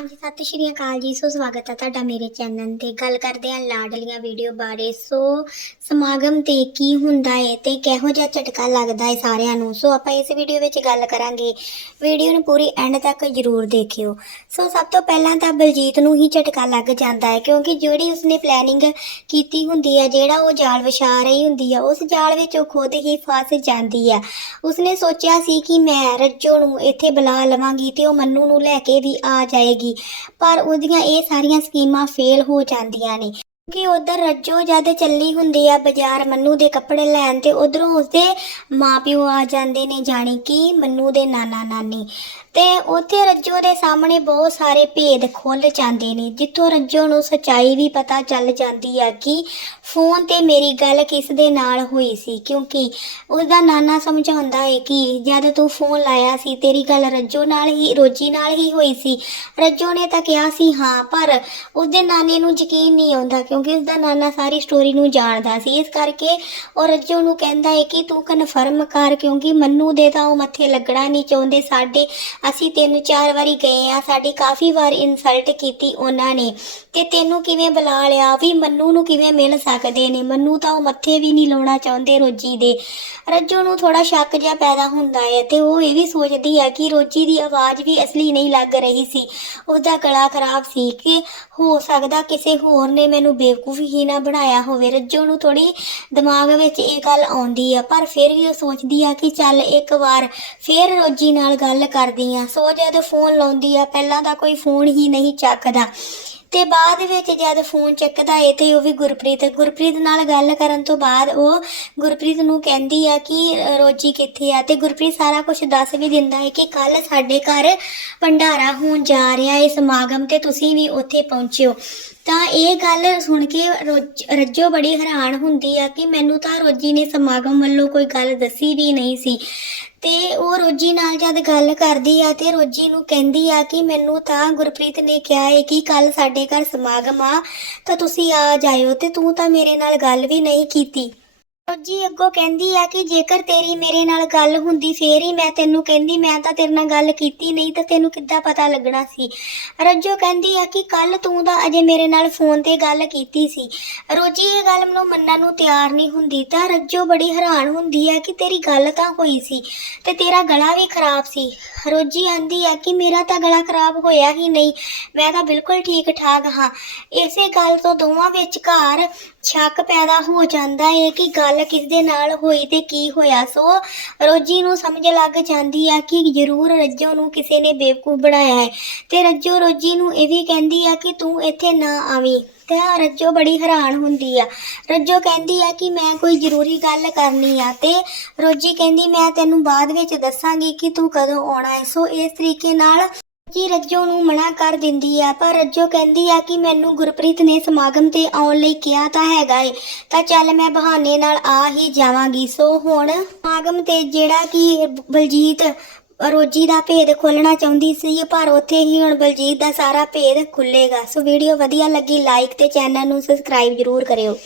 ਹਾਂਜੀ, ਸਤਿ ਸ਼੍ਰੀ ਅਕਾਲ ਜੀ। ਸੋ ਸਵਾਗਤ ਹੈ ਤੁਹਾਡਾ ਮੇਰੇ ਚੈਨਲ ਤੇ। ਗੱਲ ਕਰਦੇ ਹਾਂ ਲਾਡਲੀਆਂ ਵੀਡੀਓ ਬਾਰੇ। ਸੋ ਸਮਾਗਮ ਤੇ ਕੀ ਹੁੰਦਾ ਹੈ ਤੇ ਕਿਹੋ ਜਿਹਾ ਝਟਕਾ ਲੱਗਦਾ ਹੈ ਸਾਰਿਆਂ ਨੂੰ? ਸੋ ਆਪਾਂ ਇਸ ਵੀਡੀਓ ਵਿੱਚ ਗੱਲ ਕਰਾਂਗੇ। ਵੀਡੀਓ ਨੂੰ ਪੂਰੀ ਐਂਡ ਤੱਕ ਜਰੂਰ ਦੇਖਿਓ। ਸੋ ਸਭ ਤੋਂ ਪਹਿਲਾਂ ਤਾਂ ਬਲਜੀਤ ਨੂੰ ਹੀ ਝਟਕਾ ਲੱਗ ਜਾਂਦਾ ਹੈ ਕਿਉਂਕਿ ਜਿਹੜੀ ਉਸਨੇ ਪਲੈਨਿੰਗ ਕੀਤੀ ਹੁੰਦੀ ਹੈ ਜਿਹੜਾ ਉਹ ਜਾਲ ਵਿਛਾ ਰਹੀ ਹੁੰਦੀ ਹੈ ਉਸ ਜਾਲ ਵਿੱਚ ਉਹ ਖੁਦ ਹੀ ਫਸ ਜਾਂਦੀ ਹੈ ਉਸਨੇ ਸੋਚਿਆ ਸੀ ਕਿ ਮੈਂ ਰੱਜੋ ਨੂੰ ਇੱਥੇ ਬੁਲਾ ਲਵਾਂਗੀ ਤੇ ਉਹ ਮੰਨੂ ਨੂੰ ਲੈ ਕੇ ਵੀ ਆ ਜਾਏਗੀ। ਪਰ ਉਹਦੀਆਂ ਇਹ ਸਾਰੀਆਂ ਸਕੀਮਾਂ ਫੇਲ ਹੋ ਜਾਂਦੀਆਂ ਨੇ। ਕਿ ਉਧਰ ਰੱਜੋ, ਜਦ ਚੱਲੀ ਹੁੰਦੀ ਆ ਬਾਜ਼ਾਰ ਮੰਨੂ ਦੇ ਕੱਪੜੇ ਲੈਣ ਤੇ ਉਧਰੋਂ ਉਸਦੇ ਮਾਪਿਓ ਆ ਜਾਂਦੇ ਨੇ, ਜਾਣੀ ਕਿ ਮੰਨੂ ਦੇ ਨਾਨਾ ਨਾਨੀ ਤੇ ਉੱਥੇ ਰੱਜੋ ਦੇ ਸਾਹਮਣੇ ਬਹੁਤ ਸਾਰੇ ਭੇਦ ਖੁੱਲ ਜਾਂਦੇ ਨੇ, ਜਿੱਥੋਂ ਰੱਜੋ ਨੂੰ ਸਚਾਈ ਵੀ ਪਤਾ ਚੱਲ ਜਾਂਦੀ ਆ ਕਿ ਫੋਨ ਤੇ ਮੇਰੀ ਗੱਲ ਕਿਸ ਦੇ ਨਾਲ ਹੋਈ ਸੀ, ਕਿਉਂਕਿ ਉਸਦਾ ਨਾਨਾ ਸਮਝਾਉਂਦਾ ਹੈ ਕਿ ਜਦ ਤੂੰ ਫੋਨ ਲਾਇਆ ਸੀ, ਤੇਰੀ ਗੱਲ ਰੱਜੋ ਨਾਲ ਹੀ, ਰੋਜੀ ਨਾਲ ਹੀ ਹੋਈ ਸੀ। ਰੱਜੋ ਨੇ ਤਾਂ ਕਿਹਾ ਸੀ, ਹਾਂ, ਪਰ ਉਸਦੇ ਨਾਨੇ ਨੂੰ ਯਕੀਨ ਨਹੀਂ ਆਉਂਦਾ ਕਿਉਂ ਕਿਉਂਕਿ ਉਸਦਾ ਨਾਨਾ ਸਾਰੀ ਸਟੋਰੀ ਨੂੰ ਜਾਣਦਾ ਸੀ। ਇਸ ਕਰਕੇ ਉਹ ਰੱਜੋ ਨੂੰ ਕਹਿੰਦਾ ਹੈ ਕਿ ਤੂੰ ਕਨਫਰਮ ਕਰ ਕਿਉਂਕਿ ਮੰਨੂ ਦੇ ਤਾਂ ਉਹ ਮੱਥੇ ਲੱਗਣਾ ਨਹੀਂ ਚਾਹੁੰਦੇ। ਸਾਡੇ, ਅਸੀਂ ਤਿੰਨ ਚਾਰ ਵਾਰੀ ਗਏ ਆ। ਸਾਡੀ ਕਾਫੀ ਵਾਰ ਇਨਸਲਟ ਕੀਤੀ ਉਹਨਾਂ ਨੇ। ਤੇ ਤੈਨੂੰ ਕਿਵੇਂ ਬੁਲਾ ਲਿਆ? ਵੀ ਮੰਨੂ ਨੂੰ ਕਿਵੇਂ ਮਿਲ ਸਕਦੇ ਨੇ? ਮੰਨੂ ਤਾਂ ਉਹ ਮੱਥੇ ਵੀ ਨਹੀਂ ਲਾਉਣਾ ਚਾਹੁੰਦੇ ਰੋਜੀ ਦੇ। ਰੱਜੋ ਨੂੰ ਥੋੜਾ ਸ਼ੱਕ ਜਿਹਾ ਪੈਦਾ ਹੁੰਦਾ ਹੈ ਤੇ ਉਹ ਇਹ ਵੀ ਸੋਚਦੀ ਹੈ ਕਿ ਰੋਜੀ ਦੀ ਆਵਾਜ਼ ਵੀ ਅਸਲੀ ਨਹੀਂ ਲੱਗ ਰਹੀ ਸੀ। ਉਹਦਾ ਗਲਾ ਖਰਾਬ ਸੀ ਕਿ ਹੋ ਸਕਦਾ ਕਿਸੇ ਹੋਰ ਨੇ ਮੈਨੂੰ ਬੇਵਕੂਫ ਹੀ ਨਾ ਬਣਾਇਆ ਹੋਵੇ, ਰੱਜੋ ਨੂੰ ਥੋੜੀ ਦਿਮਾਗ ਵਿੱਚ ਇਹ ਗੱਲ ਆਉਂਦੀ ਆ, ਪਰ ਫਿਰ ਵੀ ਉਹ ਸੋਚਦੀ ਆ ਕਿ ਚੱਲ ਇੱਕ ਵਾਰ ਫਿਰ ਰੋਜੀ ਨਾਲ ਗੱਲ ਕਰਦੀ ਆ। ਸੋ ਜਦ ਫੋਨ ਲਾਉਂਦੀ ਆ, ਪਹਿਲਾਂ ਤਾਂ ਕੋਈ ਫੋਨ ਹੀ ਨਹੀਂ ਚੱਕਦਾ। ਤੇ ਬਾਅਦ ਵਿੱਚ ਜਦ ਫੋਨ ਚੱਕਦਾ ਏ ਤੇ ਉਹ ਵੀ ਗੁਰਪ੍ਰੀਤ ਗੁਰਪ੍ਰੀਤ ਨਾਲ ਗੱਲ ਕਰਨ ਤੋਂ ਬਾਅਦ ਉਹ ਗੁਰਪ੍ਰੀਤ ਨੂੰ ਕਹਿੰਦੀ ਆ ਕਿ ਰੋਜੀ ਕਿੱਥੇ ਆ? ਤੇ ਗੁਰਪ੍ਰੀਤ ਸਾਰਾ ਕੁਝ ਦੱਸ ਵੀ ਦਿੰਦਾ ਹੈ ਕਿ ਕੱਲ ਸਾਡੇ ਘਰ ਭੰਡਾਰਾ ਹੋਣ ਜਾ ਰਿਹਾ ਏ ਸਮਾਗਮ ਤੇ ਤੁਸੀਂ ਵੀ ਉੱਥੇ ਪਹੁੰਚਿਓ। ਤਾਂ ਇਹ ਗੱਲ ਸੁਣ ਕੇ ਰੋਜ- ਰੱਜੋ ਬੜੀ ਹੈਰਾਨ ਹੁੰਦੀ ਆ ਕਿ ਮੈਨੂੰ ਤਾਂ ਰੋਜੀ ਨੇ ਸਮਾਗਮ ਵੱਲੋਂ ਕੋਈ ਗੱਲ ਦੱਸੀ ਵੀ ਨਹੀਂ ਸੀ। ਤੇ ਉਹ ਰੋਜੀ ਨਾਲ ਜਦ ਗੱਲ ਕਰਦੀ ਆ ਤੇ ਰੋਜੀ ਨੂੰ ਕਹਿੰਦੀ ਆ ਕਿ ਮੈਨੂੰ ਤਾਂ ਗੁਰਪ੍ਰੀਤ ਨੇ ਕਿਹਾ ਹੈ ਕਿ ਕੱਲ ਸਾਡੇ ਘਰ ਸਮਾਗਮ ਆ, ਤਾਂ ਤੁਸੀਂ ਆ ਜਾਇਓ ਤੇ ਤੂੰ ਤਾਂ ਮੇਰੇ ਨਾਲ ਗੱਲ ਵੀ ਨਹੀਂ ਕੀਤੀ। ਰੋਜੀ ਅੱਗੋਂ ਕਹਿੰਦੀ ਆ ਕਿ ਜੇਕਰ ਤੇਰੀ ਮੇਰੇ ਨਾਲ ਗੱਲ ਹੁੰਦੀ, ਫੇਰ ਹੀ ਮੈਂ ਤੈਨੂੰ ਕਹਿੰਦੀ, ਮੈਂ ਤਾਂ ਤੇਰੇ ਨਾਲ ਗੱਲ ਕੀਤੀ ਨਹੀਂ, ਤਾਂ ਤੈਨੂੰ ਕਿੱਦਾਂ ਪਤਾ ਲੱਗਣਾ ਸੀ? ਰੱਜੋ ਕਹਿੰਦੀ ਆ ਕਿ ਕੱਲ ਤੂੰ ਤਾਂ ਅਜੇ ਮੇਰੇ ਨਾਲ ਫੋਨ ਤੇ ਗੱਲ ਕੀਤੀ ਸੀ। ਰੋਜੀ ਇਹ ਗੱਲ ਮੈਨੂੰ ਮੰਨਣ ਨੂੰ ਤਿਆਰ ਨਹੀਂ ਹੁੰਦੀ, ਤਾਂ ਰੱਜੋ ਬੜੀ ਹੈਰਾਨ ਹੁੰਦੀ ਆ ਕਿ ਤੇਰੀ ਗੱਲ ਤਾਂ ਹੋਈ ਸੀ ਤੇ ਤੇਰਾ ਗਲਾ ਵੀ ਖਰਾਬ ਸੀ। ਰੋਜੀ ਆਂਦੀ ਆ ਕਿ ਮੇਰਾ ਤਾਂ ਗਲਾ ਖਰਾਬ ਹੋਇਆ ਹੀ ਨਹੀਂ, ਮੈਂ ਤਾਂ ਬਿਲਕੁਲ ਠੀਕ ਠਾਕ ਹਾਂ। ਇਸੇ ਗੱਲ ਤੋਂ ਦੋਵਾਂ ਵਿਚਕਾਰ ਸ਼ੱਕ ਪੈਦਾ ਹੋ ਜਾਂਦਾ ਹੈ ਕਿ ਗੱਲ ਕਿਸ ਦੇ ਨਾਲ ਹੋਈ ਤੇ ਕੀ ਹੋਇਆ। ਸੋ ਰੋਜੀ ਨੂੰ ਸਮਝ ਲੱਗ ਜਾਂਦੀ ਆ ਕਿ ਜ਼ਰੂਰ ਰੱਜੋ ਨੂੰ ਕਿਸੇ ਨੇ ਬੇਵਕੂਫ ਬਣਾਇਆ ਹੈ ਤੇ ਰੱਜੋ ਰੋਜੀ ਨੂੰ ਇਹ ਵੀ ਕਹਿੰਦੀ ਆ ਕਿ ਤੂੰ ਇੱਥੇ ਨਾ ਆਵੀਂ। ਤੇ ਰੱਜੋ ਬੜੀ ਹੈਰਾਨ ਹੁੰਦੀ ਆ। ਰੱਜੋ ਕਹਿੰਦੀ ਆ ਕਿ ਮੈਂ ਕੋਈ ਜ਼ਰੂਰੀ ਗੱਲ ਕਰਨੀ ਆ ਤੇ ਰੋਜੀ ਕਹਿੰਦੀ, ਮੈਂ ਤੈਨੂੰ ਬਾਅਦ ਵਿੱਚ ਦੱਸਾਂਗੀ ਕਿ ਤੂੰ ਕਦੋਂ ਆਉਣਾ ਹੈ ਸੋ ਇਸ ਤਰੀਕੇ ਨਾਲ ਜੀ, ਰੱਜੋ ਨੂੰ ਮਨਾ ਕਰ ਦਿੰਦੀ ਆ, ਪਰ ਰੱਜੋ ਕਹਿੰਦੀ ਆ ਕਿ ਮੈਨੂੰ ਗੁਰਪ੍ਰੀਤ ਨੇ ਸਮਾਗਮ ਤੇ ਆਉਣ ਲਈ ਕਿਹਾ ਤਾਂ ਹੈਗਾ ਏ। ਤਾਂ ਚੱਲ ਮੈਂ ਬਹਾਨੇ ਨਾਲ ਆ ਹੀ ਜਾਵਾਂਗੀ। ਸੋ ਹੁਣ ਸਮਾਗਮ ਤੇ ਜਿਹੜਾ ਕਿ ਬਲਜੀਤ ਰੋਜੀ ਦਾ ਭੇਦ ਖੋਲਣਾ ਚਾਹੁੰਦੀ ਸੀ, ਪਰ ਉੱਥੇ ਹੀ ਹੁਣ ਬਲਜੀਤ ਦਾ ਸਾਰਾ ਭੇਦ ਖੁੱਲੇਗਾ ਸੋ ਵੀਡੀਓ ਵਧੀਆ ਲੱਗੀ ਲਾਈਕ ਤੇ ਚੈਨਲ ਨੂੰ ਸਬਸਕ੍ਰਾਈਬ ਜ਼ਰੂਰ ਕਰਿਓ।